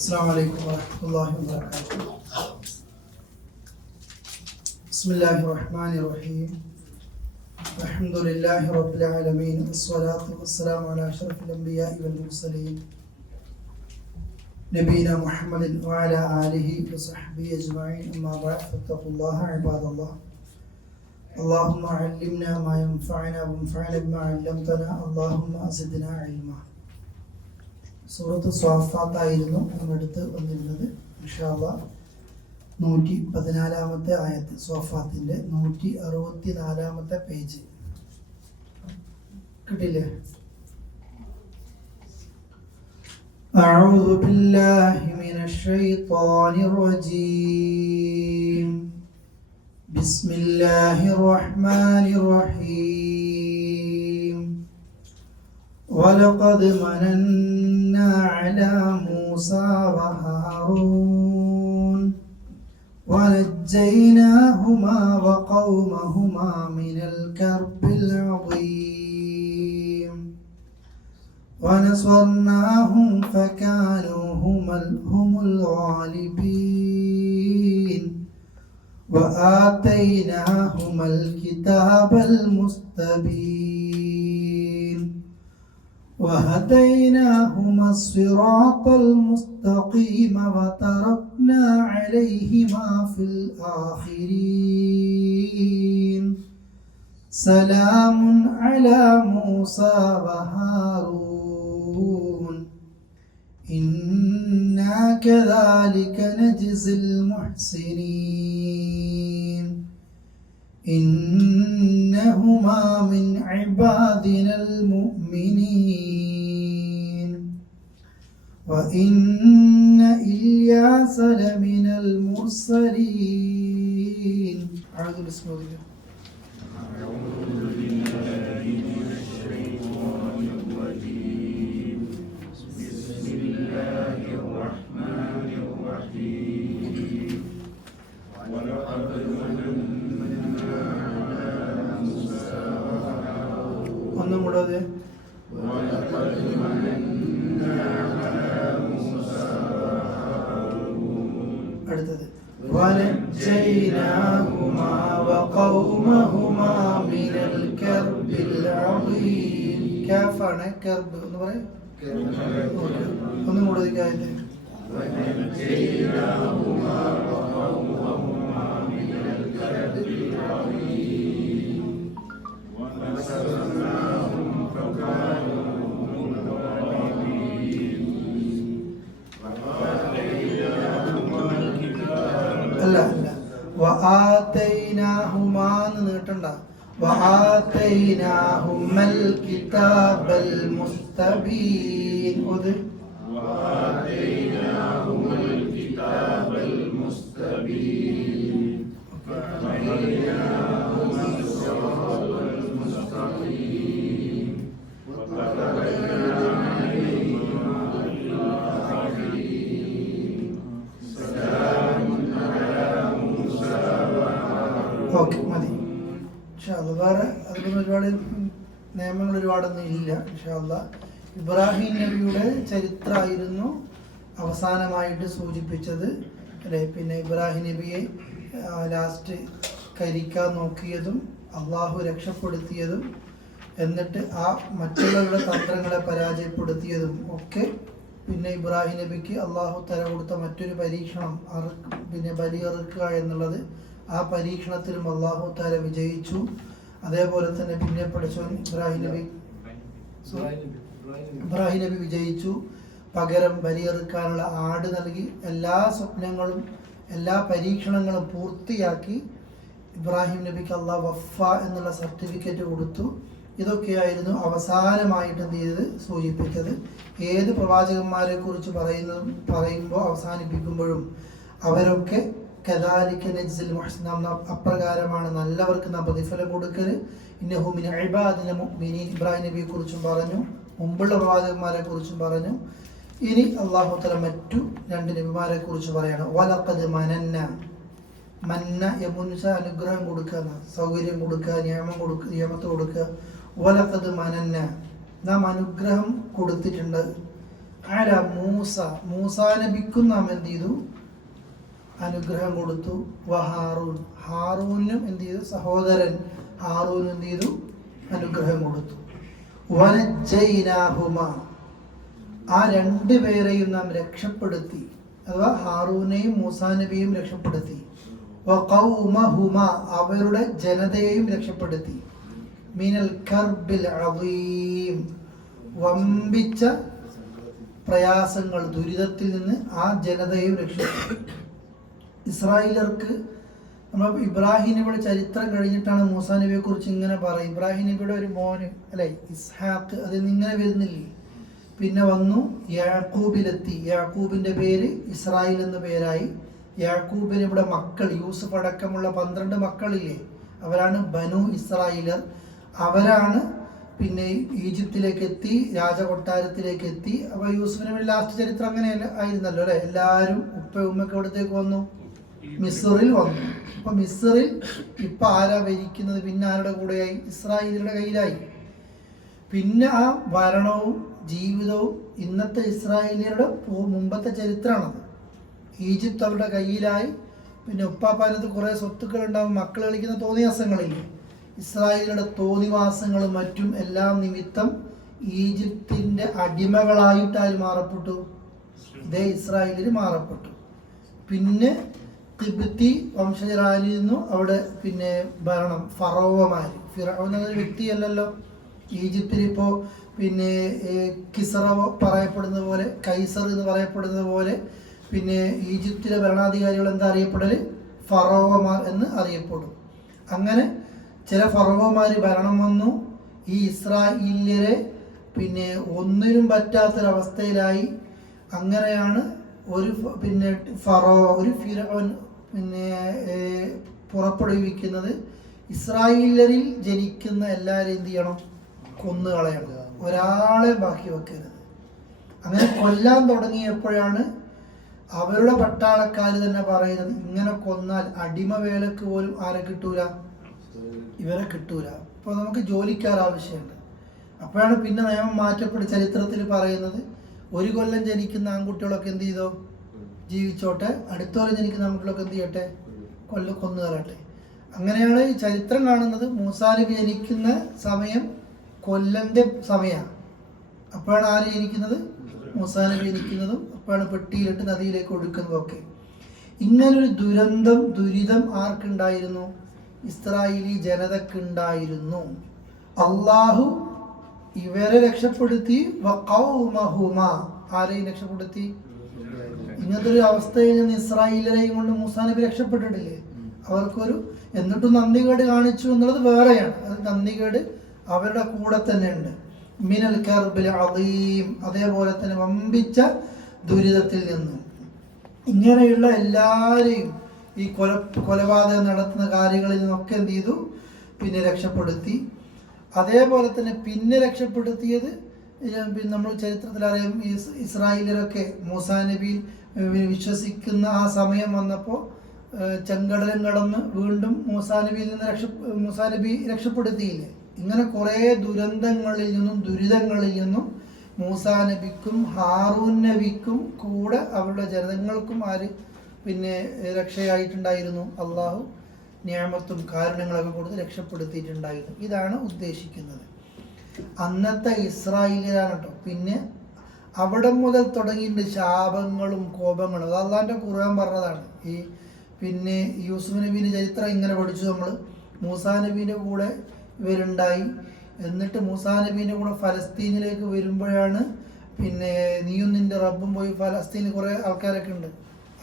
السلام عليكم ورحمة الله وبركاته. بسم الله الرحمن الرحيم. الحمد لله رب العالمين والصلاة والسلام على أشرف الأنبياء والمرسلين نبينا محمد وعلى آله وصحبه أجمعين. أما بعد فاتقوا الله عباد الله. اللهم علمنا ما ينفعنا وانفعنا بما علمتنا. اللهم زدنا علما. സൂറത്ത് സ്വാഫാത്തായിരുന്നു നമ്മളെടുത്ത് വന്നിരുന്നത്. ഇൻഷാ അല്ലാഹ് 114 ആയത്ത് സ്വാഫാത്തിന്റെ 164 പേജ് കിട്ടില്ലേ? أعوذ بالله من الشيطان الرجيم. بسم الله الرحمن الرحيم. ولقد مننا على موسى وهارون ونجيناهما وقومهما من الكرب العظيم ونصرناهم فكانوا هم الغالبين وآتيناهما الكتاب المستبين وهديناهما الصراط المستقيم وتركنا عليهما في الآخرين. سلام على موسى وهارون إنا كذلك نجزي المحسنين إنهما من عبادنا المؤمنين وإن إلياس لمن المرسلين. أعوذ بسم الله. بسم الله الرحمن الرحيم. ولقد مننا على موسى ഒന്നും കൂടെ ولقد مننا على موسى അടുത്തത് ونجيناهما وقومهما من الكرب العظيم. كافاണ് കർബ് എന്ന് പറയും. ഒന്നും കൂടെ ആയത് ونجيناهما وقومهما من الكرب العظيم ونصرناهم فكانوا هم الغالبين وآتيناهما الكتاب. അല്ല وآتيناهما എന്ന് നീട്ടണ്ട. وآتيناهما الكتاب المستبين. وآتيناهما الكتاب المستبين وهديناهما الصراط المستقيم وتركنا عليهما في الآخرين. سلام على موسى وهارون. ഓക്കെ മതി. ഇൻഷാ അല്ലാഹ് വേറെ അതിലൊന്നും ഒരുപാട് നിയമങ്ങൾ ഒരുപാടൊന്നും ഇല്ല. ഇൻഷാ അല്ലാഹ് ഇബ്രാഹിം നബിയുടെ ചരിത്രമായിരുന്നു അവസാനമായിട്ട് സൂചിപ്പിച്ചത് അല്ലേ? പിന്നെ ഇബ്രാഹിം നബിയെ ലാസ്റ്റ് കരിക്കാൻ നോക്കിയതും അള്ളാഹു രക്ഷപ്പെടുത്തിയതും എന്നിട്ട് ആ മറ്റുള്ളവരുടെ തന്ത്രങ്ങളെ പരാജയപ്പെടുത്തിയതും ഒക്കെ പിന്നെ ഇബ്രാഹിം നബിക്ക് അള്ളാഹു തല കൊടുത്ത മറ്റൊരു പരീക്ഷണം പിന്നെ ബലിയറുക്കുക എന്നുള്ളത്. ആ പരീക്ഷണത്തിലും അള്ളാഹു തല വിജയിച്ചു. അതേപോലെ തന്നെ പിന്നെ പഠിച്ചവൻ ഇബ്രാഹിം നബി വിജയിച്ചു. പകരം ബലിയെറുക്കാനുള്ള ആട് നൽകി. എല്ലാ സ്വപ്നങ്ങളും എല്ലാ പരീക്ഷണങ്ങളും പൂർത്തിയാക്കി ഇബ്രാഹിം നബിക്ക് അള്ളാഹ് വഫ എന്നുള്ള സർട്ടിഫിക്കറ്റ് കൊടുത്തു. ഇതൊക്കെയായിരുന്നു അവസാനമായിട്ട് എന്ത് ചെയ്തത് സൂചിപ്പിച്ചത്. ഏത് പ്രവാചകന്മാരെ കുറിച്ച് പറയുമ്പോൾ അവസാനിപ്പിക്കുമ്പോഴും അവരൊക്കെ കദാലിക നജ്സിൽ മുഹ്സിൻ, അപ്രകാരമാണ് നല്ലവർക്ക് നാം പ്രതിഫലം കൊടുക്കൽ. ഇന്നഹു മിൻ ഇബാദിന മുഅ്മിനീൻ. ഇബ്രാഹിം നബിയെ കുറിച്ചും പറഞ്ഞു, മുമ്പുള്ള പ്രവാചകന്മാരെ കുറിച്ചും പറഞ്ഞു. ഇനി അല്ലാഹു തആല മറ്റു 2 നബിമാരെ കുറിച്ച് പറയാണ്. വലഖദ് മനന്ന. മന്ന യമുൻസ അനുഗ്രഹം കൊടുക്കുക, സൗകര്യം കൊടുക്കുക, നിയമത്ത് കൊടുക്കുക. വലഖദ് മനന്ന, നാം അനുഗ്രഹം കൊടുത്തിട്ടുണ്ട്. അല മൂസ, മൂസാ നബിക്കും നാം എന്ത് ചെയ്തു? അനുഗ്രഹം കൊടുത്തു. ഹാറൂൻ, ഹാറൂനും എന്ത് ചെയ്തു? സഹോദരൻ ഹാറൂനും എന്ത് ചെയ്തു? അനുഗ്രഹം കൊടുത്തു. വനജ്ജൈനാഹുമ, ആ രണ്ടുപേരെയും നാം രക്ഷപ്പെടുത്തി, അഥവാ ഹാറൂനെയും മൂസാ നബിയെയും രക്ഷപ്പെടുത്തി. വഖൗമഹുമ, അവരുടെ ജനതയെയും രക്ഷപ്പെടുത്തി. മിനൽ കർബിൽ അദീം, വമ്പിച്ച പ്രയാസങ്ങൾ, ദുരിതത്തിൽ നിന്ന് ആ ജനതയെയും രക്ഷപ്പെടുത്തി. ഇസ്രായേലർക്ക് നമ്മൾ ഇബ്രാഹിം നബിയുടെ ചരിത്രം കഴിഞ്ഞിട്ടാണ് മൂസാ നബിയെ കുറിച്ച് ഇങ്ങനെ പറയും. ഇബ്രാഹിം നബിയുടെ ഒരു മോന് അല്ലെ ഇസ്ഹാഖ്, അതിൽ നിന്ന് ഇങ്ങനെ വരുന്നില്ലേ. പിന്നെ വന്നു യാക്കൂബിലെത്തി. യാക്കൂബിന്റെ പേര് ഇസ്രായേൽ എന്ന പേരായി. യാക്കൂബിന് ഇവിടെ മക്കൾ, യൂസുഫ് അടക്കമുള്ള 12 മക്കളില്ലേ, അവരാണ് ബനു ഇസ്രായേലർ. അവരാണ് പിന്നെ ഈജിപ്തിലേക്ക് എത്തി, രാജകൊട്ടാരത്തിലേക്ക് എത്തി. അപ്പൊ യൂസുഫിന് വേണ്ടി ലാസ്റ്റ് ചരിത്രം അങ്ങനെയല്ല ആയിരുന്നല്ലോ അല്ലെ. എല്ലാവരും ഉമ്മക്ക് എവിടത്തേക്ക് വന്നു? മിസ്റിൽ വന്നു. അപ്പൊ മിസ്റിൽ ഇപ്പൊ ആരാ ഭരിക്കുന്നത്? പിന്നെ ആരുടെ കൂടെയായി? ഇസ്രായേലിയുടെ കയ്യിലായി. പിന്നെ ആ ഭരണവും ജീവിതവും ഇന്നത്തെ ഇസ്രായേലിയരുടെ മുമ്പത്തെ ചരിത്രമാണത്. ഈജിപ്ത് അവരുടെ കയ്യിലായി. പിന്നെ ഉപ്പാപ്പാനത്ത് കുറേ സ്വത്തുക്കൾ ഉണ്ടാവും, മക്കൾ കളിക്കുന്ന തോന്നിവാസങ്ങളില്ലേ. ഇസ്രായേലിയുടെ തോന്നിവാസങ്ങളും മറ്റും എല്ലാം നിമിത്തം ഈജിപ്തിന്റെ അടിമകളായിട്ട് മാറപ്പെട്ടു. ഇതേ ഇസ്രായേലിൽ മാറപ്പെട്ടു. പിന്നെ ഖിബ്തി വംശജരായിരുന്നു അവിടെ പിന്നെ ഭരണം. ഫറോവമാര്, ഫിറഔൻ എന്ന വ്യക്തിയല്ലല്ലോ. ഈജിപ്തിൽ ഇപ്പോൾ പിന്നെ കിസറ പറയപ്പെടുന്നത് പോലെ, കൈസർ എന്ന് പറയപ്പെടുന്നത് പോലെ, പിന്നെ ഈജിപ്തിലെ ഭരണാധികാരികൾ എന്താ അറിയപ്പെടൽ? ഫറോവമാർ എന്ന് അറിയപ്പെടും. അങ്ങനെ ചില ഫറോവമാർ ഭരണം വന്നു. ഈ ഇസ്രായേലിയരെ പിന്നെ ഒന്നിനും പറ്റാത്തൊരവസ്ഥയിലായി. അങ്ങനെയാണ് ഒരു പിന്നെ ഒരു ഫിറഔൻ പിന്നെ പുറപ്പെടുവിക്കുന്നത്, ഇസ്രായേലിയരിൽ ജനിക്കുന്ന എല്ലാവരെയും എന്ത് ചെയ്യണം? കൊന്നുകളയണം, ഒരാളെ ബാക്കി വെക്കരുത്. അങ്ങനെ കൊല്ലാൻ തുടങ്ങിയപ്പോഴാണ് അവരുടെ പട്ടാളക്കാർ തന്നെ പറയുന്നത്, ഇങ്ങനെ കൊന്നാൽ അടിമവേലക്ക് പോലും ആരെ കിട്ടൂല? ഇവരെ കിട്ടൂല. അപ്പോൾ നമുക്ക് ജോലിക്കാർ ആവശ്യമുണ്ട്. അപ്പോഴാണ് പിന്നെ നിയമം മാറ്റപ്പെട്ട് ചരിത്രത്തിൽ പറയുന്നത്, 1 കൊല്ലം ജനിക്കുന്ന ആൺകുട്ടികളൊക്കെ എന്ത് ചെയ്തോ? ജീവിച്ചോട്ടെ, അടുത്ത കൊല്ലം ജനിക്കുന്ന ആൺകുട്ടികളൊക്കെ എന്ത് ചെയ്യട്ടെ? കൊന്നു തരട്ടെ. അങ്ങനെയാണ് ഈ ചരിത്രം കാണുന്നത്. മൂസാ നബി ജനിക്കുന്ന സമയം കൊല്ലന്റെ സമയമാണ്. അപ്പോഴാണ് ആര് ജനിക്കുന്നത്? മൂസാ നബി ജനിക്കുന്നതും. അപ്പോഴാണ് പെട്ടിയിലിട്ട് നദിയിലേക്ക് ഒഴുക്കുന്നതൊക്കെ. ഇങ്ങനൊരു ദുരിതം ആർക്കുണ്ടായിരുന്നു? ഇസ്രായേലി ജനതക്കുണ്ടായിരുന്നു. അള്ളാഹു ഇവരെ രക്ഷപ്പെടുത്തി. വഖൗമഹുമ, ആരെയും രക്ഷപ്പെടുത്തി? ഇങ്ങനത്തെ ഒരു അവസ്ഥയിൽ നിന്ന് ഇസ്രായേലിനെയും കൊണ്ട് മൂസാ നബി രക്ഷപ്പെട്ടിട്ടില്ലേ? അവർക്കൊരു എന്നിട്ടും നന്ദികേട് കാണിച്ചു എന്നുള്ളത് വേറെയാണ്. അത് നന്ദികേട് അവരുടെ കൂടെ തന്നെ ഉണ്ട്. മിനൽ കർബിൽ അദീം, അതേപോലെ തന്നെ വമ്പിച്ച ദുരിതത്തിൽ നിന്നും. ഇങ്ങനെയുള്ള എല്ലാവരെയും ഈ കൊലപാതകം നടത്തുന്ന കാര്യങ്ങളിൽ നിന്നൊക്കെ എന്ത് ചെയ്തു? പിന്നെ രക്ഷപ്പെടുത്തി. അതേപോലെ തന്നെ പിന്നെ രക്ഷപ്പെടുത്തിയത് നമ്മൾ ചരിത്രത്തിൽ അറിയാം. ഇസ്രായേലരൊക്കെ മൂസാ നബിയിൽ വിശ്വസിക്കുന്ന ആ സമയം വന്നപ്പോൾ ചെങ്കടലും കടന്ന് വീണ്ടും മൂസാ നബി രക്ഷപ്പെടുത്തിയില്ലേ. ഇങ്ങനെ കുറേ ദുരന്തങ്ങളിൽ നിന്നും മൂസാ നബിക്കും ഹാറൂൻ നബിക്കും കൂടെ അവരുടെ ജനങ്ങൾക്കും ആര് പിന്നെ രക്ഷയായിട്ടുണ്ടായിരുന്നു? അള്ളാഹു നിഅമത്തും കാരുണ്യങ്ങളൊക്കെ കൊടുത്ത് രക്ഷപ്പെടുത്തിയിട്ടുണ്ടായിരുന്നു. ഇതാണ് ഉദ്ദേശിക്കുന്നത്. അന്നത്തെ ഇസ്രായേലിലാണ് കേട്ടോ. പിന്നെ അവിടെ മുതൽ തുടങ്ങിയിട്ടുണ്ട് ശാപങ്ങളും കോപങ്ങളും. അത് അള്ളാഹിൻ്റെ ഖുർആൻ പറഞ്ഞതാണ്. ഈ പിന്നെ യൂസുഫ് നബീൻ്റെ ചരിത്രം ഇങ്ങനെ പഠിച്ചു നമ്മൾ. മൂസാ നബീൻ്റെ കൂടെ ഇവരുണ്ടായി. എന്നിട്ട് മൂസാ നബീൻ്റെ കൂടെ ഫലസ്തീനിലേക്ക് വരുമ്പോഴാണ് പിന്നെ നീയും നിൻ്റെ റബ്ബും പോയി, ഫലസ്തീനിൽ കുറേ ആൾക്കാരൊക്കെ ഉണ്ട്,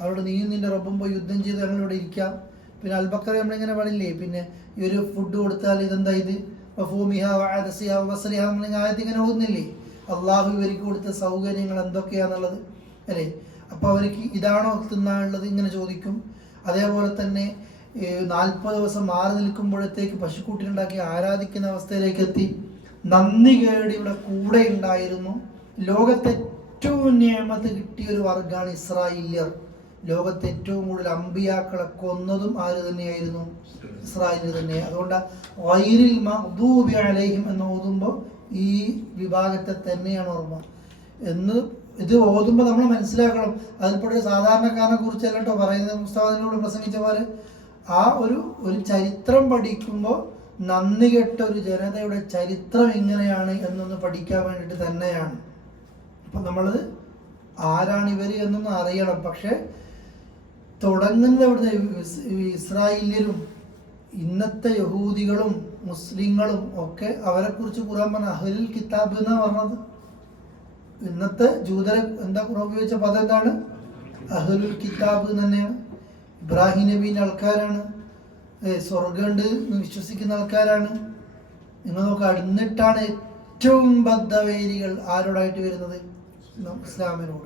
അവിടെ നീയും നിൻ്റെ റബ്ബും പോയി യുദ്ധം ചെയ്ത് ഞങ്ങളിവിടെ ഇരിക്കാം. പിന്നെ അൽബക്കർ നമ്മളിങ്ങനെ പറഞ്ഞില്ലേ, പിന്നെ ഈ ഒരു ഫുഡ് കൊടുത്താൽ ഇതെന്താ ഇത് ആയത്തിങ്ങനെ ഓതുന്നില്ലേ, അള്ളാഹു ഇവർക്ക് കൊടുത്ത സൗകര്യങ്ങൾ എന്തൊക്കെയാണെന്നുള്ളത് അല്ലേ. അപ്പോൾ അവർക്ക് ഇതാണോ തിന്നാനുള്ളത് ഇങ്ങനെ ചോദിക്കും. അതേപോലെ തന്നെ 40 ദിവസം മാറി നിൽക്കുമ്പോഴത്തേക്ക് പശുക്കൂട്ടിനുണ്ടാക്കി ആരാധിക്കുന്ന അവസ്ഥയിലേക്ക് എത്തി. നന്ദി കേട് ഇവിടെ കൂടെ ഉണ്ടായിരുന്നു. ലോകത്തെ ഏറ്റവും നിഅമത്ത് കിട്ടിയ ഒരു വർഗ്ഗമാണ് ഇസ്രായേലിയർ. ലോകത്തെ ഏറ്റവും കൂടുതൽ അമ്പിയാക്കളെ കൊന്നതും ആര് തന്നെയായിരുന്നു? ഇസ്രായേലിൽ തന്നെ. അതുകൊണ്ട് ഗൈറിൽ മഗ്ദൂബി അലൈഹിം എന്ന് ഓതുമ്പോൾ ഈ വിഭാഗത്തെ തന്നെയാണ് ഓർമ്മ എന്ന് ഇത് ഓതുമ്പോൾ നമ്മൾ മനസ്സിലാക്കണം, അതിൽപ്പെട്ട സാധാരണക്കാരനെ കുറിച്ചല്ല കേട്ടോ പറയുന്നത്. മുസ്തഫാദിനോട് പ്രസംഗിച്ച പോലെ ആ ഒരു ചരിത്രം പഠിക്കുമ്പോൾ നന്ദി കെട്ട ഒരു ജനതയുടെ ചരിത്രം എങ്ങനെയാണ് എന്നൊന്ന് പഠിക്കാൻ വേണ്ടിയിട്ട് തന്നെയാണ്. അപ്പം നമ്മളത് ആരാണ് ഇവർ എന്നൊന്നും അറിയണം. പക്ഷെ തുടങ്ങുന്നത് ഇവിടുന്ന് ഇസ്രായേലിലും ഇന്നത്തെ യഹൂദികളും മുസ്ലിങ്ങളും ഒക്കെ അവരെക്കുറിച്ച് ഖുർആൻ പറഞ്ഞ അഹ്ലുൽ കിതാബ് എന്നാണ് പറഞ്ഞത്. ഇന്നത്തെ ജൂതരെ എന്താ ഖുർആൻ ഉപയോഗിച്ച പദം എന്താണ്? അഹ്ലുൽ കിതാബ് തന്നെയാണ്. ഇബ്രാഹിം നബീൻ്റെ ആൾക്കാരാണ്, സ്വർഗമുണ്ട് എന്ന് വിശ്വസിക്കുന്ന ആൾക്കാരാണ്. നിങ്ങൾ നോക്കുക, എന്നിട്ടാണ് ഏറ്റവും ബദ്ധവേരികൾ ആരോടായിട്ട് വരുന്നത്? ഇസ്ലാമിനോട്.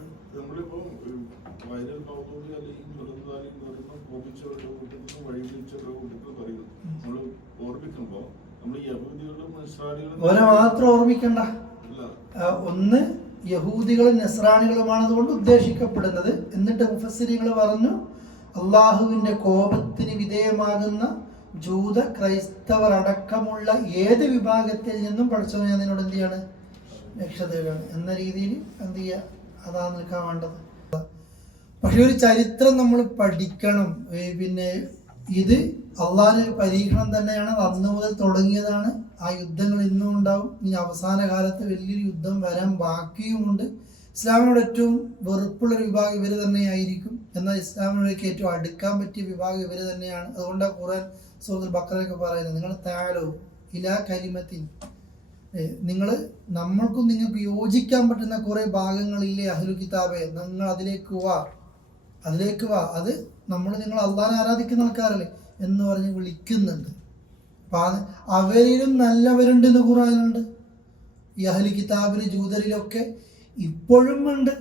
ഓരെ മാത്രം ഓർമ്മിക്കണ്ട. ഒന്ന് യഹൂദികളും നസ്രാണികളുമാണ് അതുകൊണ്ട് ഉദ്ദേശിക്കപ്പെടുന്നത്. എന്നിട്ട് മുഫസ്സിരികൾ പറഞ്ഞു, അള്ളാഹുവിൻ്റെ കോപത്തിന് വിധേയമാകുന്ന ജൂത ക്രൈസ്തവർ അടക്കമുള്ള ഏത് വിഭാഗത്തിൽ നിന്നും പഠിച്ചവൻ ഞാൻ നിന്നോട് എന്ത് ചെയ്യാണ്? രക്ഷ തേടാണ് എന്ന രീതിയിൽ എന്ത് ചെയ്യുക, അതാണ് നിൽക്കാൻ വേണ്ടത്. പക്ഷെ ഒരു ചരിത്രം നമ്മൾ പഠിക്കണം. പിന്നെ ഇത് അള്ളാഹിൻ്റെ പരീക്ഷണം തന്നെയാണ്. അന്ന് മുതൽ തുടങ്ങിയതാണ്. ആ യുദ്ധങ്ങൾ ഇന്നും ഉണ്ടാവും. ഇനി അവസാന കാലത്ത് വലിയൊരു യുദ്ധം വരാൻ ബാക്കിയുമുണ്ട്. ഇസ്ലാമിനോട് ഏറ്റവും വെറുപ്പുള്ളൊരു വിഭാഗം ഇവർ തന്നെയായിരിക്കും. എന്നാൽ ഇസ്ലാമിനോടേക്ക് ഏറ്റവും അടുക്കാൻ പറ്റിയ വിഭാഗം ഇവർ തന്നെയാണ്. അതുകൊണ്ടാണ് ഖുർആൻ സൂറത്തുൽ ബഖറയൊക്കെ പറയുന്നത്, നിങ്ങൾ താലോ ഇലാ കലിമത്തിൻ, നിങ്ങൾ നമ്മൾക്കും നിങ്ങൾക്ക് യോജിക്കാൻ പറ്റുന്ന കുറേ ഭാഗങ്ങളില്ലേ അഹ്ലുൽ കിതാബേ, നിങ്ങൾ അതിലേക്ക് വാ. അത് നിങ്ങൾ അള്ളാഹിനെ ആരാധിക്കുന്ന ആൾക്കാരല്ലേ എന്ന് പറഞ്ഞ് വിളിക്കുന്നുണ്ട്. അപ്പം അവരിലും നല്ലവരുണ്ട് എന്ന് ഖുർആനുണ്ട്. ഈ അഹ്ലുൽ കിതാബിൽ ജൂതരിലൊക്കെ ഇപ്പോഴും ഉണ്ട്.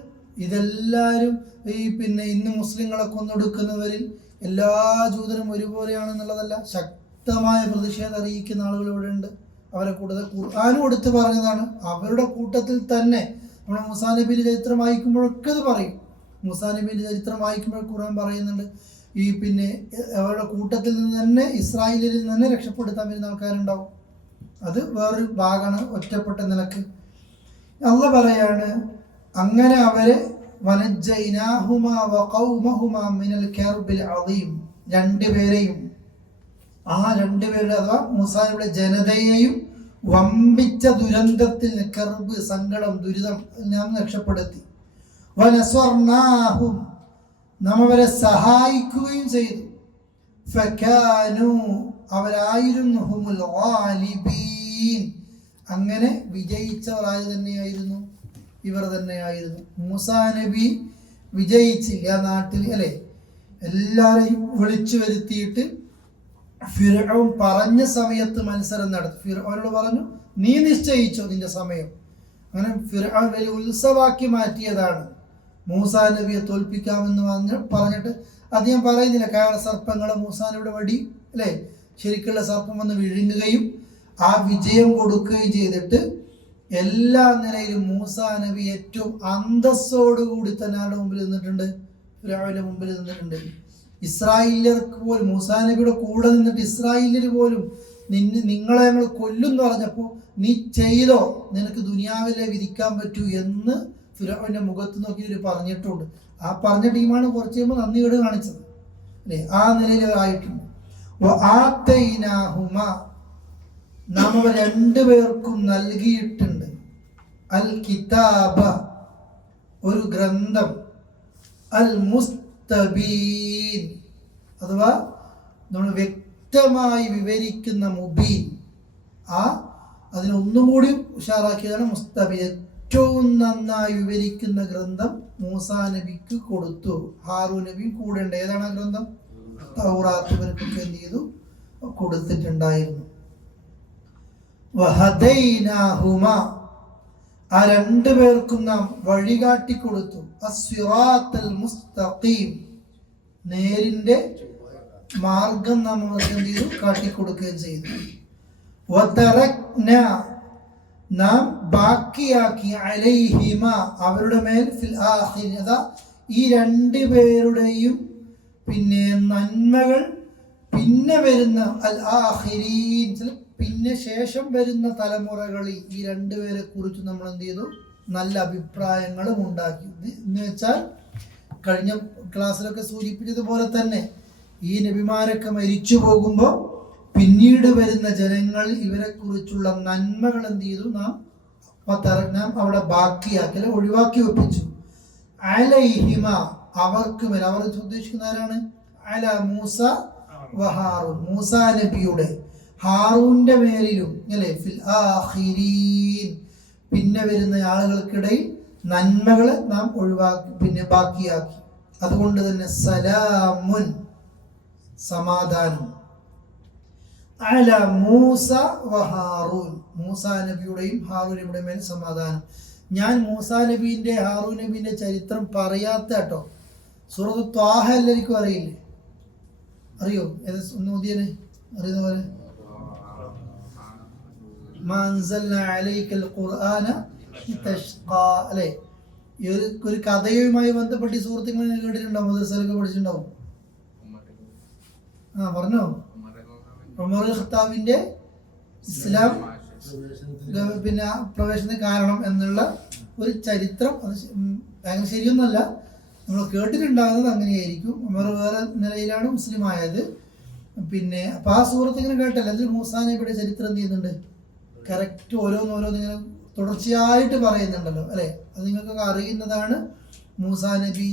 ഇതെല്ലാവരും പിന്നെ ഇന്ന് മുസ്ലിങ്ങളെ കൊന്നൊടുക്കുന്നവരിൽ എല്ലാ ജൂതരും ഒരുപോലെയാണെന്നുള്ളതല്ല. ശക്തമായ പ്രതിഷേധം അറിയിക്കുന്ന ആളുകൾ ഇവിടെ ഉണ്ട്. അവരെ കൂടുതൽ ഖുർആനും എടുത്ത് പറഞ്ഞതാണ്. അവരുടെ കൂട്ടത്തിൽ തന്നെ നമ്മുടെ മൂസാ നബിയുടെ ചരിത്രം വായിക്കുമ്പോഴൊക്കെ അത് പറയും. മൂസാ നബിയുടെ ചരിത്രം വായിക്കുമ്പോൾ ഖുർആൻ പറയുന്നുണ്ട്, ഈ പിന്നെ അവരുടെ കൂട്ടത്തിൽ നിന്ന് തന്നെ ഇസ്രായേലിൽ നിന്ന് തന്നെ രക്ഷപ്പെടുത്താൻ വരുന്ന ആൾക്കാരുണ്ടാവും. അത് വേറൊരു ഭാഗമാണ്, ഒറ്റപ്പെട്ട നിലക്ക്. അല്ലാഹ് പറയാണ്, അങ്ങനെ അവരെ വനജ്ജൈനാഹുമാ വഖൗമഹുമാ മിനൽ കർബിൽ അദീം, രണ്ടുപേരെയും, ആ രണ്ടുപേരുടെ അഥവാ മൂസായുടെ ജനതയെയും വമ്പിച്ച ദുരന്തത്തിൽ, കർബ് സങ്കടം, ദുരിതം നാം രക്ഷപ്പെടുത്തി. വനസ്വർനാഹും, നാം അവരെ സഹായിക്കുകയും ചെയ്തു. ഫകാനൂ, അവരായിരുന്നു ഹുമുൽ ഗാലിബീൻ, അങ്ങനെ വിജയിച്ചവരായി തന്നെയായിരുന്നു ഇവർ തന്നെയായിരുന്നു. മൂസാ നബി വിജയിച്ചില്ല നാട്ടിൽ അല്ലേ, എല്ലാവരെയും വിളിച്ചു വരുത്തിയിട്ട് ഫിർഔൻ പറഞ്ഞ സമയത്ത് മത്സരം നടത്തി. ഫിർഔനോട് പറഞ്ഞു, നീ നിശ്ചയിച്ചോ നിന്റെ സമയം. അങ്ങനെ ഫിർഔൻ വലിയ ഉത്സവാക്കി മാറ്റിയതാണ്. മൂസാ നബിയെ തോൽപ്പിക്കാമെന്ന് പറഞ്ഞിട്ട് അധികം പറയുന്നില്ല. കാരണം സർപ്പങ്ങളെ മൂസാ നബിയുടെ വടി അല്ലേ, ശരിക്കുള്ള സർപ്പം വന്ന് വിഴുങ്ങുകയും ആ വിജയം കൊടുക്കുകയും ചെയ്തിട്ട് എല്ലാ നിലയിലും മൂസാ നബി ഏറ്റവും അന്തസ്സോടുകൂടി തന്നെ ആരുടെ മുമ്പിൽ നിന്നിട്ടുണ്ട്? ഫിർഔന്റെ മുമ്പിൽ നിന്നിട്ടുണ്ട്. ഇസ്രായേലിയർക്ക് പോലും, മൂസാ നബിയുടെ കൂടെ നിന്നിട്ട് ഇസ്രായേലിയർ പോലും നിങ്ങളെ ഞങ്ങൾ കൊല്ലുമെന്ന് പറഞ്ഞപ്പോൾ നീ ചെയ്തോ, നിനക്ക് ദുനിയാവിലെ വിധിക്കാൻ പറ്റൂ എന്ന് ഫിർഔന്റെ മുഖത്ത് നോക്കി ഇവർ പറഞ്ഞിട്ടുണ്ട്. ആ പറഞ്ഞ ടീമാണ് കുറച്ച് കഴിയുമ്പോൾ നന്ദികേട് കാണിച്ചത് അല്ലേ. ആ നിലയിൽ അവരായിട്ടുണ്ട്. നാം അവ രണ്ടുപേർക്കും നൽകിയിട്ടുണ്ട് അൽ കിതാബ, ഒരു ഗ്രന്ഥം, അൽ മുസ്തബീൻ അഥവാ നമ്മൾ വ്യക്തമായി വിവരിക്കുന്ന മുബീൻ. അതിനൊന്നും കൂടി ഉഷാറാക്കിയതാണ് മുസ്തബീൻ. ഏറ്റവും നന്നായി വിവരിക്കുന്ന ഗ്രന്ഥം മൂസാ നബിക്ക് കൊടുത്തു. ഹാറൂൻ നബി കൂടെ ഉണ്ട്. ഏതാണ് ആ ഗ്രന്ഥം? തൗറാത്ത് ഇവർക്കൊക്കെ എന്ത് ചെയ്തു? കൊടുത്തിട്ടുണ്ടായിരുന്നു. വഹദൈനാഹുമാ, ആ രണ്ടുപേർക്കും നാം വഴികാട്ടി കൊടുത്തു. അസ്സിറാത്തൽ മുസ്തഖീം, നേരിന്റെ മാർഗം നാം അവർക്ക് എന്ത് ചെയ്തു? കാട്ടിക്കൊടുക്കുകയും ചെയ്തു. വതറക്ന, നാം ബാക്കിയാക്കി, അലൈഹിമ, അവരുടെ മേൽ, ഫിൽ ആഖിരീൻ, അതാ ഈ രണ്ടുപേരുടെയും പിന്നെ നന്മകൾ പിന്നെ വരുന്ന അൽ ആഖിരീൻ, പിന്നെ ശേഷം വരുന്ന തലമുറകളിൽ ഈ രണ്ടുപേരെ കുറിച്ച് നമ്മൾ എന്ത് ചെയ്തു? നല്ല അഭിപ്രായങ്ങളും ഉണ്ടാക്കി. എന്ന് വെച്ചാൽ കഴിഞ്ഞ ക്ലാസ്സിലൊക്കെ സൂചിപ്പിച്ചതുപോലെ തന്നെ ഈ നബിമാരൊക്കെ മരിച്ചു പോകുമ്പോൾ പിന്നീട് വരുന്ന ജനങ്ങൾ ഇവരെ കുറിച്ചുള്ള നന്മകൾ എന്ത് ചെയ്തു? നാം അവിടെ ബാക്കിയാക്കി, അല്ലെ ഒഴിവാക്കി വെപ്പിച്ചു. അലൈഹിമ, അവർക്ക് മേൽ, അവർ ഉദ്ദേശിക്കുന്ന ആരാണ്? അല മൂസ വഹാറൂൻ, മൂസ നബിയുടെ ഹാറൂന്റെ മേലിലും, അല്ലെ ഫിൽ ആഖിരീൻ, പിന്നെ വരുന്ന ആളുകൾക്കിടയിൽ നന്മകൾ നാം ഒഴിവാക്കി, പിന്നെ ബാക്കിയാക്കി. അതുകൊണ്ട് തന്നെ സലാമുൻ, സമാധാനം, അല മൂസ വഹാറൂൻ, മൂസ നബിയുടെയും ഹാറൂൻ നബിയുടെയും മേൽ സമാധാനം. ഞാൻ മൂസ നബീന്റെ ഹാറൂൻ നബീന്റെ ചരിത്രം പറയാത്ത കേട്ടോ. സൂറത്ത് ത്വാഹ എല്ലാവർക്കും അറിയില്ലേ? അറിയോ? ഒന്ന് ഓതിയനെ അറിയുന്ന പോലെ. അല്ലെ, ഒരു കഥയുമായി ബന്ധപ്പെട്ട് ഈ സുഹൃത്തുക്കൾ കേട്ടിട്ടുണ്ടാവും, മദ്രസയിലൊക്കെ പഠിച്ചിട്ടുണ്ടാവും. പറഞ്ഞോ? ഉമർ ഖത്താബിന്റെ ഇസ്ലാം പിന്നെ പ്രവേശനത്തിന് കാരണം എന്നുള്ള ഒരു ചരിത്രം. അത് അങ്ങനെ ശരിയൊന്നുമല്ല, നമ്മൾ കേട്ടിട്ടുണ്ടാകുന്നത് അങ്ങനെയായിരിക്കും. ഉമർ വേറെ നിലയിലാണ് മുസ്ലിം ആയത്. പിന്നെ അപ്പൊ ആ സൂറത്ത് ഇങ്ങനെ കേട്ടല്ല, അതിൽ മൂസാ നബിയുടെ ചരിത്രം എന്ത് ചെയ്യുന്നുണ്ട്? കറക്റ്റ് ഓരോന്നിങ്ങനെ തുടർച്ചയായിട്ട് പറയുന്നുണ്ടല്ലോ, അല്ലെ? അത് നിങ്ങൾക്കൊക്കെ അറിയുന്നതാണ്. മൂസാ നബി,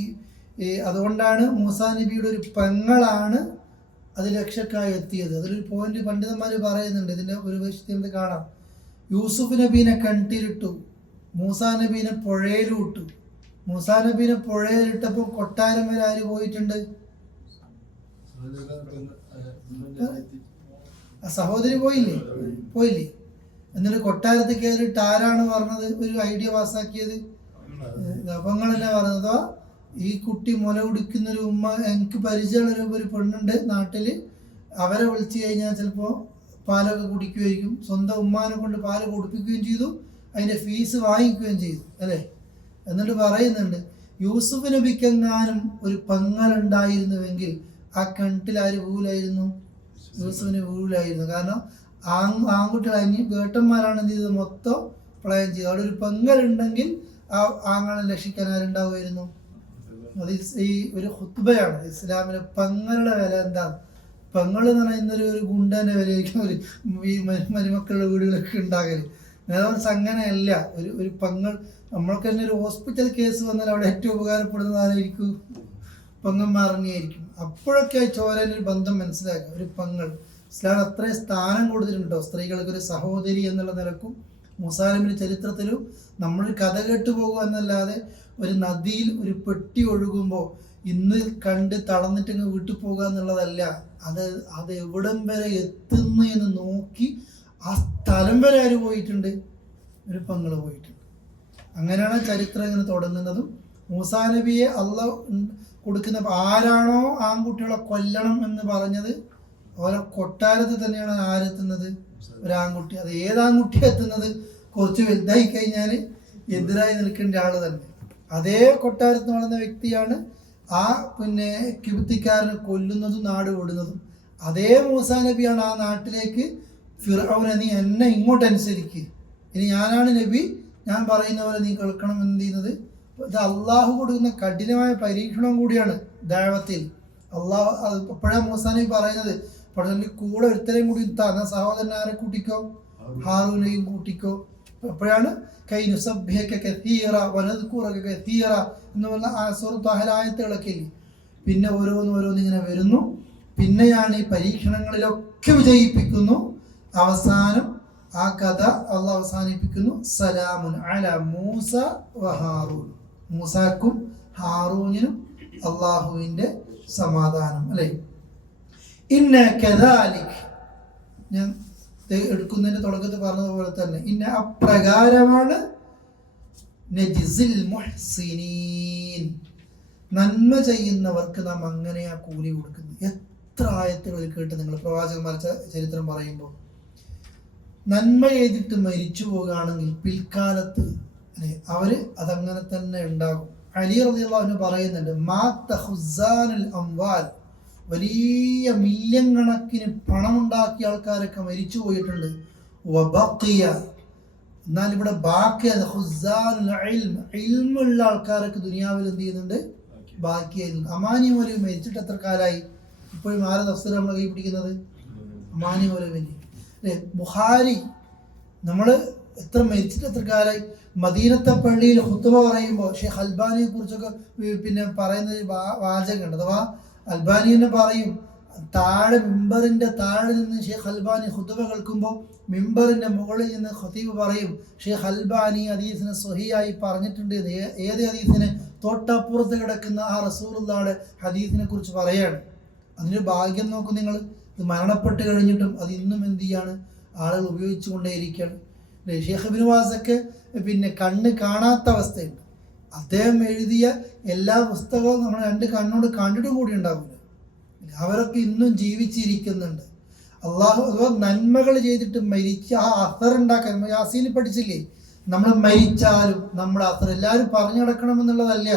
അതുകൊണ്ടാണ് മൂസാ നബിയുടെ ഒരു പെങ്ങളാണ് അത് രക്ഷക്കായി എത്തിയത്. അതിലൊരു പോയിന്റ് പണ്ഡിതന്മാർ പറയുന്നുണ്ട്. ഇതിന്റെ ഒരു വശത്ത് കാണാം. യൂസുഫ് നബീനെ കിണറ്റിലിട്ടു, മൂസാ നബീനെ പുഴയിലും ഇട്ടു. മൂസാ നബീനെ പുഴയിലിട്ടപ്പോൾ കൊട്ടാരം വരെ ആര് പോയിട്ടുണ്ട്? സഹോദരി പോയില്ലേ? എന്നിട്ട് കൊട്ടാരത്തിൽ കയറിയിട്ട് ആരാണ് പറഞ്ഞത്? ഒരു ഐഡിയ പാസ്സാക്കിയത് അപങ്ങളല്ലേ പറഞ്ഞതോ? ഈ കുട്ടി മുല കുടിക്കുന്നൊരു ഉമ്മ, എനിക്ക് പരിചയമുള്ള ഒരു പെണ്ണുണ്ട് നാട്ടില്, അവരെ വിളിച്ചു കഴിഞ്ഞാൽ ചിലപ്പോൾ പാലൊക്കെ കുടിക്കുകയായിരിക്കും. സ്വന്തം ഉമ്മാനെ കൊണ്ട് പാല് കുടിപ്പിക്കുകയും ചെയ്തു, അതിന്റെ ഫീസ് വാങ്ങിക്കുകയും ചെയ്തു, അല്ലേ? എന്നിട്ട് പറയുന്നുണ്ട്, യൂസുഫ് നബിക്കെങ്ങാനും ഒരു പെങ്ങളുണ്ടായിരുന്നുവെങ്കിൽ ആ കിണറ്റിൽ ആര് വീഴലായിരുന്നു? യൂസുഫിന് വീഴലായിരുന്നു. കാരണം ആൺകുട്ടികൾ വേട്ടന്മാരാണ് എന്ത് ചെയ്തത്? മൊത്തം പ്ലാൻ ചെയ്തു. അവിടെ ഒരു പെങ്ങളുണ്ടെങ്കിൽ ആ ആങ്ങളെ രക്ഷിക്കാൻ ആരുണ്ടാവുമായിരുന്നു? അത് ഈ ഒരു ഖുത്ബയാണ് ഇസ്ലാമിലെ പെങ്ങളുടെ വില എന്താണ്. പെങ്ങൾ എന്ന് പറഞ്ഞാൽ ഇന്നൊരു ഗുണ്ടന്റെ വിലയായിരിക്കും ഒരു ഈ മരുമക്കളുടെ വീടുകളൊക്കെ ഉണ്ടാകല്. നേരെ അങ്ങനെയല്ല. ഒരു പെങ്ങൾ, നമ്മൾക്ക് തന്നെ ഒരു ഹോസ്പിറ്റൽ കേസ് വന്നാൽ അവിടെ ഏറ്റവും ഉപകാരപ്പെടുന്നത് ആരായിരിക്കും? പെങ്ങന്മാറിനെയായിരിക്കും. അപ്പോഴൊക്കെ ചോരനൊരു ബന്ധം മനസ്സിലാക്കുക. ഒരു പെങ്ങൾ, ഇസ്ലാം അത്രയും സ്ഥാനം കൊടുത്തിട്ടുണ്ടോ സ്ത്രീകൾക്ക്? ഒരു സഹോദരി എന്നുള്ള നിലക്കും മൂസാ നബിയുടെ ചരിത്രത്തിലും നമ്മൾ കഥ കേട്ടു പോകുക എന്നല്ലാതെ, ഒരു നദിയിൽ ഒരു പെട്ടി ഒഴുകുമ്പോൾ ഇന്ന് കണ്ട് തളർന്നിട്ട് ഇങ്ങ് വിട്ടു പോകുക എന്നുള്ളതല്ല. അത് എവിടം വരെ എത്തുന്നു എന്ന് നോക്കി ആ സ്ഥലം വരെ ആര് പോയിട്ടുണ്ട്? ഒരു പെങ്ങള് പോയിട്ടുണ്ട്. അങ്ങനെയാണ് ചരിത്രം ഇങ്ങനെ തുടങ്ങുന്നതും. മൂസാ നബിയെ അള്ളാഹ് കൊടുക്കുന്ന, ആരാണോ ആൺകുട്ടികളെ കൊല്ലണം എന്ന് പറഞ്ഞത്, ഓരോ കൊട്ടാരത്തിൽ തന്നെയാണ് ആരെത്തുന്നത്? ഒരു ആൺകുട്ടി. അത് ഏതാൺകുട്ടി എത്തുന്നത്? കുറച്ച് വലുതായി കഴിഞ്ഞാൽ എതിരായി നിൽക്കേണ്ട ആള് തന്നെ. അതേ കൊട്ടാരത്തിൽ നടന്ന വ്യക്തിയാണ് ആ പിന്നെ കിബുത്തിക്കാരനെ കൊല്ലുന്നതും നാട് ഓടുന്നതും. അതേ മൂസാ നബിയാണ് ആ നാട്ടിലേക്ക് ഫിർഔനെ, നീ എന്നെ ഇങ്ങോട്ട് അനുസരിക്കുക, ഇനി ഞാനാണ് നബി, ഞാൻ പറയുന്ന പോലെ നീ കേൾക്കണം എന്ത് ചെയ്യുന്നത്. ഇത് അള്ളാഹു കൊടുക്കുന്ന കഠിനമായ പരീക്ഷണം കൂടിയാണ് ദഅവത്തിൽ. അള്ളാഹു എപ്പോഴാണ് മൂസാ നബി പറയുന്നത്? പഠനത്തിൽ കൂടെ ഒരുത്തരെയും കൂടി താന്ന സഹോദരൻ ആരെ കൂട്ടിക്കോ? ഹാറൂനെയും കൂട്ടിക്കോ. എപ്പോഴാണ് എന്നുള്ള ആയത്തുകളൊക്കെ ഇല്ലേ? പിന്നെ ഓരോന്നിങ്ങനെ വരുന്നു. പിന്നെയാണ് ഈ പരീക്ഷണങ്ങളിലൊക്കെ വിജയിപ്പിക്കുന്നു. അവസാനം ആ കഥ അള്ളാഹ് അവസാനിപ്പിക്കുന്നു. സലാമുൻ അല മൂസ വഹാറൂൻ, മൂസാക്കും ഹാറൂനിനും അള്ളാഹുവിന്റെ സമാധാനം, അല്ലേ? ഇന്ന കദാലിക്, ഞാൻ എടുക്കുന്നതിന്റെ തുടക്കത്തിൽ പറഞ്ഞതുപോലെ തന്നെ, ഇന്ന അപ്രകാരമാണ് നജ്സിൽ മുഹ്സിനീൻ, നന്മ ചെയ്യുന്നവർക്ക് നാം അങ്ങനെയാ കൂലി കൊടുക്കുന്നത്. എത്ര ആയത്തുകൾ കേട്ട് നിങ്ങൾ പ്രവാചകന്മാരുടെ ചരിത്രം പറയുമ്പോൾ, നന്മ ചെയ്തിട്ട് മരിച്ചു പോകുകയാണെങ്കിൽ പിൽക്കാലത്ത് അവര് അതങ്ങനെ തന്നെ ഉണ്ടാകും. അലി റളിയല്ലാഹു അൻഹു പറയുന്നുണ്ട്, മാ തഖുസാനുൽ അംവാൽ, വലിയ മില്യൺ കണക്കിന് പണമുണ്ടാക്കിയ ആൾക്കാരൊക്കെ മരിച്ചു പോയിട്ടുണ്ട്. വബഖിയ, എന്നാൽ ഇവിടെ ബാക്കിയാണ് ഇൽമുള്ള ആൾക്കാരൊക്കെ ദുനിയാവിൽ എന്ത് ചെയ്യുന്നുണ്ട്, ബാക്കിയായിരുന്നു. അമാനി മൗലവി മരിച്ചിട്ട് എത്ര കാലമായി? ഇപ്പോഴും ആരെ തഫ്സീർ നമ്മൾ കൈ പിടിക്കുന്നത്? അമാനി മൗലവിനെ അല്ലേ. ബുഖാരി നമ്മൾ എത്ര മരിച്ചിട്ട് എത്ര കാലമായി? മദീനത്തെ പള്ളിയിൽ ഖുത്ബ പറയുമ്പോൾ ഷെയ്ഖ് അൽബാനിയെ കുറിച്ചൊക്കെ പിന്നെ പറയുന്ന വാചകമുണ്ട്. അഥവാ അൽബാനി തന്നെ പറയും, താഴെ മിമ്പറിന്റെ താഴെ നിന്ന് ഷെയ്ഖ് അൽബാനി ഖുത്ബ കേൾക്കുമ്പോൾ മിമ്പറിന്റെ മുകളിൽ നിന്ന് ഖതീബ് പറയും, ഷെയ്ഖ് അൽബാനി ഹദീസിനെ സ്വഹിയായി പറഞ്ഞിട്ടുണ്ട്. ഏത് ഹദീസിനെ? തൊട്ടപ്പുറത്ത് കിടക്കുന്ന ആ റസൂലുള്ളാഹിയുടെ ഹദീസിനെ കുറിച്ച് പറയാണ്. അതിൻ്റെ ഭാഗ്യം നോക്കും നിങ്ങൾ. ഇത് മരണപ്പെട്ട് കഴിഞ്ഞിട്ടും അത് ഇന്നും എന്ത് ചെയ്യാണ്, ആളുകൾ ഉപയോഗിച്ചു കൊണ്ടേയിരിക്കുകയാണ്. ഷെയ്ഖ് ഇബ്നു ബാസൊക്കെ പിന്നെ കണ്ണ് കാണാത്ത അവസ്ഥയുണ്ട്. അദ്ദേഹം എഴുതിയ എല്ലാ പുസ്തകവും നമ്മൾ രണ്ട് കണ്ണോട് കണ്ടിട്ട് കൂടി ഉണ്ടാവില്ല. അവരൊക്കെ ഇന്നും ജീവിച്ചിരിക്കുന്നുണ്ട്. അള്ളാഹു അഥവാ നന്മകൾ ചെയ്തിട്ട് മരിച്ച ആ അസർ ഉണ്ടാക്കാൻ യാസീനിൽ പഠിച്ചില്ലേ, നമ്മൾ മരിച്ചാലും നമ്മുടെ അസർ എല്ലാവരും പറഞ്ഞു നടക്കണമെന്നുള്ളതല്ല.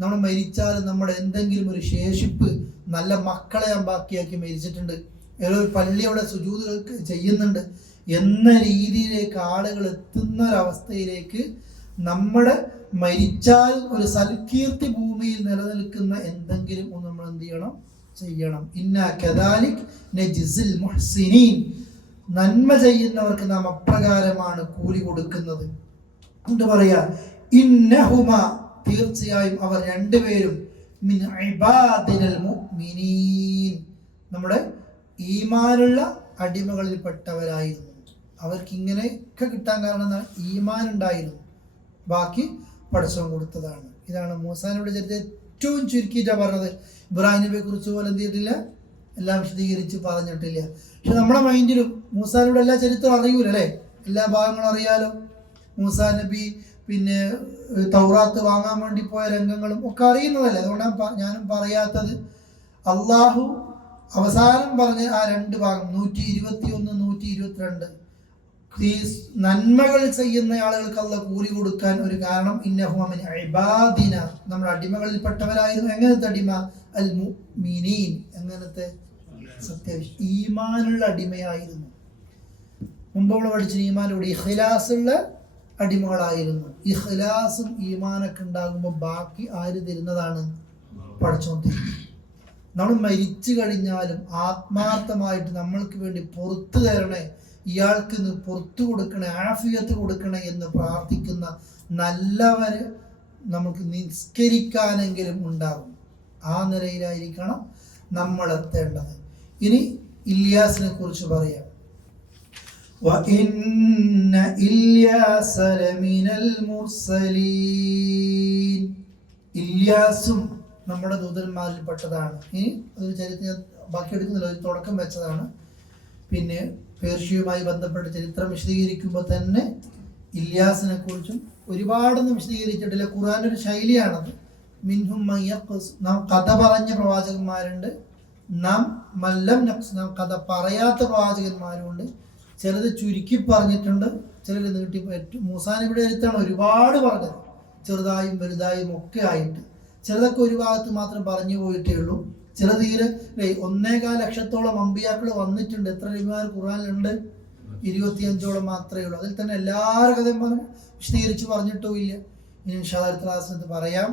നമ്മൾ മരിച്ചാലും നമ്മുടെ എന്തെങ്കിലും ഒരു ശേഷിപ്പ്, നല്ല മക്കളെ ഞാൻ ബാക്കിയാക്കി മരിച്ചിട്ടുണ്ട്, ഏതോ ഒരു പള്ളി അവിടെ സുജൂദ് ചെയ്യുന്നുണ്ട് എന്ന രീതിയിലേക്ക് ആളുകൾ എത്തുന്ന ഒരവസ്ഥയിലേക്ക് നമ്മുടെ മരിച്ചാൽ ഒരു സൽകീർത്തി ഭൂമിയിൽ നിലനിൽക്കുന്ന എന്തെങ്കിലും ഒന്ന് നമ്മൾ എന്ത് ചെയ്യണം, ചെയ്യണം. ഇന്നാ കദാലിക് നജ്സിൽ മുഹ്സിനീൻ, നന്മ ചെയ്യുന്നവർക്ക് നാം അപ്രകാരമാണ് കൂലി കൊടുക്കുന്നത്. എന്നിട്ട് പറയാ, ഇന്നഹുമ, തീർച്ചയായും അവർ രണ്ടുപേരും, മിൻ ഇബാദിനൽ മുഅ്മിനീൻ, നമ്മുടെ ഈമാനുള്ള അടിമകളിൽപ്പെട്ടവരായിരുന്നു. അവർക്ക് ഇങ്ങനെയൊക്കെ കിട്ടാൻ കാരണം ഈമാൻ ഉണ്ടായിരുന്നു, ബാക്കി പടച്ചവൻ കൊടുത്തതാണ്. ഇതാണ് മൂസാനബിയുടെ ചരിത്രം ഏറ്റവും ചുരുക്കിയിട്ടാണ് പറഞ്ഞത്. ഇബ്രാഹിം നബിയെ കുറിച്ച് പോലെ എന്ത് ചെയ്തിട്ടില്ല, എല്ലാം വിശദീകരിച്ച് പറഞ്ഞിട്ടില്ല. പക്ഷെ നമ്മുടെ മൈൻഡിലും മൂസാനബിയുടെ എല്ലാ ചരിത്രവും അറിയൂല അല്ലേ, എല്ലാ ഭാഗങ്ങളും അറിയാലോ. മൂസാ നബി പിന്നെ തൗറാത്ത് വാങ്ങാൻ വേണ്ടി പോയ രംഗങ്ങളും ഒക്കെ അറിയുന്നതല്ലേ. അതുകൊണ്ടാണ് ഞാനും പറയാത്തത്. അള്ളാഹു അവസാനം പറഞ്ഞ ആ രണ്ട് ഭാഗം 121, 122 ഈ നന്മകൾ ചെയ്യുന്ന ആളുകൾക്ക് അള്ളാഹ് കൂലി കൊടുക്കാൻ ഒരു കാരണം, ഇന്നഹു മിൻ ഇബാദിന, നമ്മുടെ അടിമകളിൽപ്പെട്ടവരായിരുന്നു. എങ്ങനത്തെ അടിമ? അൽ മുഅ്മിനീൻ, എങ്ങനത്തെ? സത്യവിശ്വാസി, ഈമാനുള്ള അടിമയായിരുന്നു. മുമ്പ് നമ്മൾ പഠിച്ച ഈമാനോട് ഇഖ്ലാസുള്ള അടിമകളായിരുന്നു. ഇഖ്ലാസും ഈമാനൊക്കെ ഉണ്ടാകുമ്പോൾ ബാക്കി ആര് തരുന്നതാണ്? പടച്ചോൻ തരും. നമ്മൾ മരിച്ചു കഴിഞ്ഞാലും ആത്മാർത്ഥമായിട്ട് നമ്മൾക്ക് വേണ്ടി പുറത്തു തരണേ, ഇയാൾക്ക് പുറത്തു കൊടുക്കണേ, ആഫിയത്ത് കൊടുക്കണേ എന്ന് പ്രാർത്ഥിക്കുന്ന നല്ലവര് നമുക്ക് നിസ്കരിക്കാനെങ്കിലും ഉണ്ടാകും. ആ നിലയിലായിരിക്കണം നമ്മൾ എത്തേണ്ടത്. ഇനി ഇല്യാസിനെ കുറിച്ച് പറയാം. وَإِنَّ إِلْيَاسَ لَمِنَ الْمُرْسَلِينَ, ഇല്യാസും നമ്മുടെ ദൂതന്മാരിൽപ്പെട്ടതാണ്. ഇനി അതൊരു ചരിത്രം ബാക്കി എടുക്കുന്നില്ല, ഒരു തുടക്കം വെച്ചതാണ്. പിന്നെ പേർഷ്യയുമായി ബന്ധപ്പെട്ട ചരിത്രം വിശദീകരിക്കുമ്പോൾ തന്നെ ഇല്യാസിനെ കുറിച്ചും ഒരുപാടൊന്നും വിശദീകരിച്ചിട്ടില്ല. ഖുർആൻ്റെ ഒരു ശൈലിയാണത്. മിൻഹും മയ്യഖ്സ്, നാം കഥ പറഞ്ഞ പ്രവാചകന്മാരുണ്ട്, നാം മല്ലം നഖ്സ്, നാം കഥ പറയാത്ത പ്രവാചകന്മാരുണ്ട്. ചിലത് ചുരുക്കി പറഞ്ഞിട്ടുണ്ട്, ചിലർ നീട്ടി. മൂസാ നബിയുടെ ചരിത്രമാണ് ഒരുപാട് പറഞ്ഞത്, ചെറുതായും വലുതായും ഒക്കെ ആയിട്ട്. ചിലതൊക്കെ ഒരു ഭാഗത്ത് മാത്രം പറഞ്ഞു പോയിട്ടേ ഉള്ളൂ. ചില തീരെ 1.25 ലക്ഷത്തോളം അമ്പിയാക്കൾ വന്നിട്ടുണ്ട്. എത്ര നബിമാർ ഖുർആനിലുണ്ട്? 25ഓളം മാത്രമേ ഉള്ളൂ. അതിൽ തന്നെ എല്ലാവരുടെ കഥയും വിശദീകരിച്ച് പറഞ്ഞിട്ടും ഇല്ല. ഇനി ഇൻഷാ അല്ലാഹ് അടുത്ത ക്ലാസ്സിൽ പറയാം.